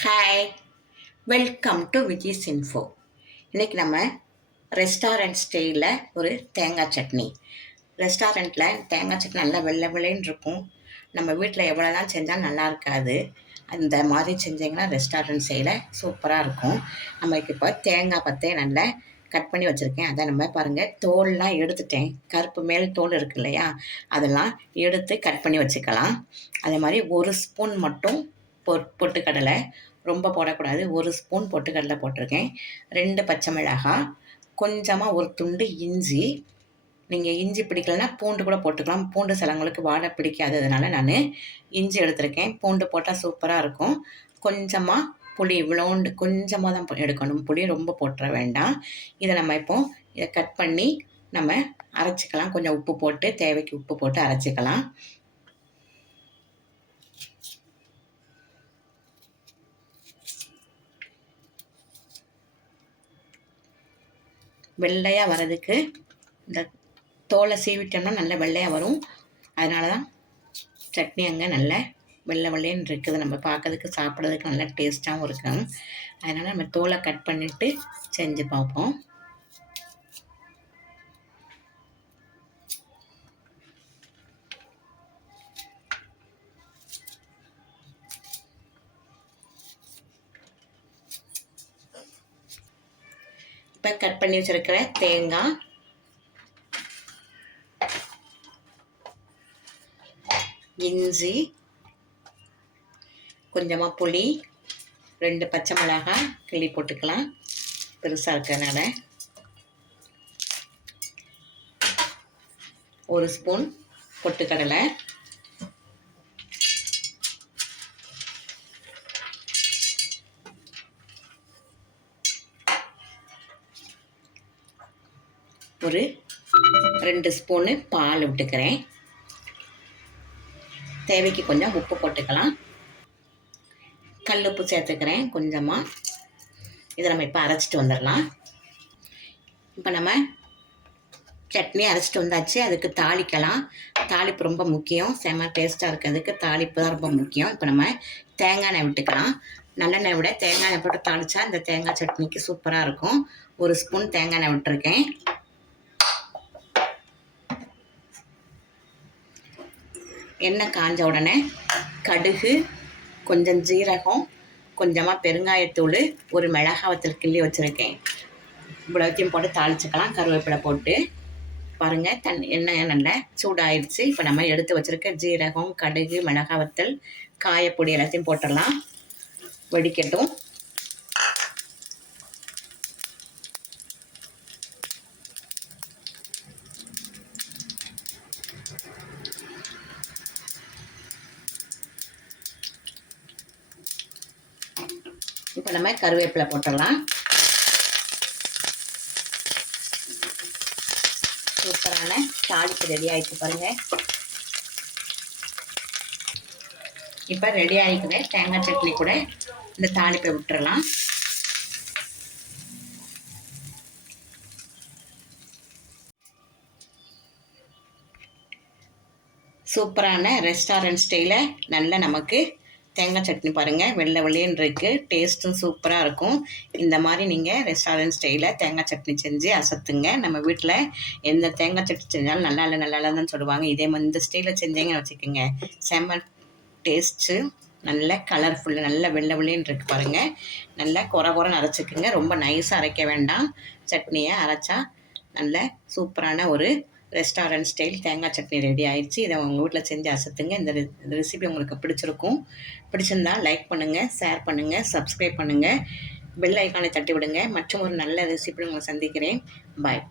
Hi, welcome to Viji's info. இன்றைக்கி நம்ம restaurant ஸ்டைலில் ஒரு தேங்காய் சட்னி. ரெஸ்டாரண்ட்டில் தேங்காய் சட்னி நல்லா வெள்ளை வெள்ளைன்னு இருக்கும். நம்ம வீட்டில் எவ்வளோ தான் செஞ்சாலும் நல்லா இருக்காது. அந்த மாதிரி செஞ்சிங்கன்னா ரெஸ்டாரண்ட் ஸ்டைலில் சூப்பராக இருக்கும். நமக்கு இப்போ தேங்காய் பற்றைய நல்லா கட் பண்ணி வச்சுருக்கேன். அதை நம்ம பாருங்கள், தோல்லாம் எடுத்துட்டேன். கருப்பு மேல் தோல் இருக்கு இல்லையா, அதெல்லாம் எடுத்து கட் பண்ணி வச்சுக்கலாம். அதே மாதிரி ஒரு ஸ்பூன் மட்டும் பொட்டுக்கடலை, ரொம்ப போடக்கூடாது. ஒரு ஸ்பூன் பொட்டுக்கடலை போட்டிருக்கேன். 2 பச்சை மிளகாய், கொஞ்சமாக ஒரு துண்டு இஞ்சி. நீங்கள் இஞ்சி பிடிக்கலைன்னா பூண்டு கூட போட்டுக்கலாம். பூண்டு சிலவங்களுக்கு வாடை பிடிக்காததுனால நான் இஞ்சி எடுத்திருக்கேன். பூண்டு போட்டால் சூப்பராக இருக்கும். கொஞ்சமாக புளி, இவ்வளோண்டு கொஞ்சமாக தான் எடுக்கணும். புளி ரொம்ப போட்டுற வேண்டாம். இதை நம்ம இதை கட் பண்ணி நம்ம அரைச்சிக்கலாம். கொஞ்சம் உப்பு போட்டு, தேவைக்கு உப்பு போட்டு அரைச்சிக்கலாம். வெள்ளையாக வர்றதுக்கு இந்த தோலை சீவிட்டோம்னா நல்ல வெள்ளையாக வரும். அதனால தான் சட்னி அங்கே நல்ல வெள்ளை வெள்ளைன்னு இருக்குது. நம்ம பார்க்கறதுக்கு சாப்பிட்றதுக்கு நல்லா டேஸ்ட்டாகவும் இருக்கும். அதனால் நம்ம தோலை கட் பண்ணிவிட்டு செஞ்சு பார்ப்போம். இப்போ கட் பண்ணி வச்சுருக்கிற தேங்காய், இஞ்சி, கொஞ்சமாக புளி, 2 பச்சை மிளகாய் கிள்ளி போட்டுக்கலாம் பெருசாக இருக்கிறதுனால, 1 ஸ்பூன் பொட்டுக்கடலை, ஒரு 2 ஸ்பூனு பால் விட்டுக்கிறேன். தேவைக்கு கொஞ்சம் உப்பு போட்டுக்கலாம். கல் உப்பு சேர்த்துக்கிறேன் கொஞ்சமாக. இதை நம்ம இப்போ அரைச்சிட்டு வந்துடலாம். இப்போ நம்ம சட்னி அரைச்சிட்டு வந்தாச்சு. அதுக்கு தாளிக்கலாம். தாளிப்பு ரொம்ப முக்கியம். செம்ம டேஸ்ட்டாக இருக்கிறதுக்கு தாளிப்பு தான் ரொம்ப முக்கியம். இப்போ நம்ம தேங்காய் எண்ணெய் விட்டுக்கலாம். நல்லெண்ணெய் விட தேங்காய் எண்ணெய் போட்டு தாளித்தா இந்த தேங்காய் சட்னிக்கு சூப்பராக இருக்கும். 1 ஸ்பூன் தேங்காய் எண்ணெய் விட்டுருக்கேன். எண்ணெய் காஞ்ச உடனே கடுகு, கொஞ்சம் ஜீரகம், கொஞ்சமாக பெருங்காயத்தூள், ஒரு மிளகாய் வத்தல் கிள்ளி வச்சுருக்கேன். இவ்வளோத்தையும் போட்டு தாளிச்சுக்கலாம். கருவேப்பிலை போட்டு பாருங்கள், எண்ணெய் நல்லா சூடாயிடுச்சு. இப்போ நம்ம எடுத்து வச்சுருக்க ஜீரகம், கடுகு, மிளகாய் வத்தல், காயப்பொடி எல்லாத்தையும் போட்டுடலாம். வெடிக்கட்டும். இப்போ நம்ம கருவேப்பிலை போட்டுடலாம். சூப்பரான தாளிப்பு ரெடி ஆகிடுச்சு பாருங்கள். இப்போ ரெடி ஆகிக்குது. தேங்காய் சட்னி கூட இந்த தாளிப்பை விட்டுறலாம். சூப்பரான ரெஸ்டாரண்ட் ஸ்டைலில் நல்ல நமக்கு தேங்காய் சட்னி பாருங்கள், வெள்ளை வெள்ளைன்னு இருக்குது. டேஸ்ட்டும் சூப்பராக இருக்கும். இந்த மாதிரி நீங்கள் ரெஸ்டாரண்ட் ஸ்டைலில் தேங்காய் சட்னி செஞ்சு அசத்துங்க. நம்ம வீட்டில் எந்த தேங்காய் சட்னி செஞ்சாலும் நல்லா இல்லை நல்லா இல்லைன்னு சொல்லுவாங்க. இதே மாதிரி இந்த ஸ்டைலில் செஞ்சீங்கன்னு வச்சுக்கோங்க, செம்ம டேஸ்ட்டு, நல்ல கலர்ஃபுல்லு, நல்ல வெள்ளை வெள்ளைன்னு இருக்குது பாருங்கள். நல்லா குறைன்னு அரைச்சிக்குங்க. ரொம்ப நைஸாக அரைக்க வேண்டாம். சட்னியை அரைச்சா நல்ல சூப்பரான ஒரு ரெஸ்டாரண்ட் ஸ்டைல் தேங்காய் சட்னி ரெடி ஆயிடுச்சு. இதை உங்கள் வீட்டில் செஞ்சு அசத்துங்க. இந்த ரெசிபி உங்களுக்கு பிடிச்சிருக்கும். பிடிச்சிருந்தா லைக் பண்ணுங்கள், ஷேர் பண்ணுங்கள், சப்ஸ்கிரைப் பண்ணுங்கள், பெல் ஐக்கானை தட்டி விடுங்க. மற்றும் ஒரு நல்ல ரெசிபி உங்களை சந்திக்கிறேன். பாய்.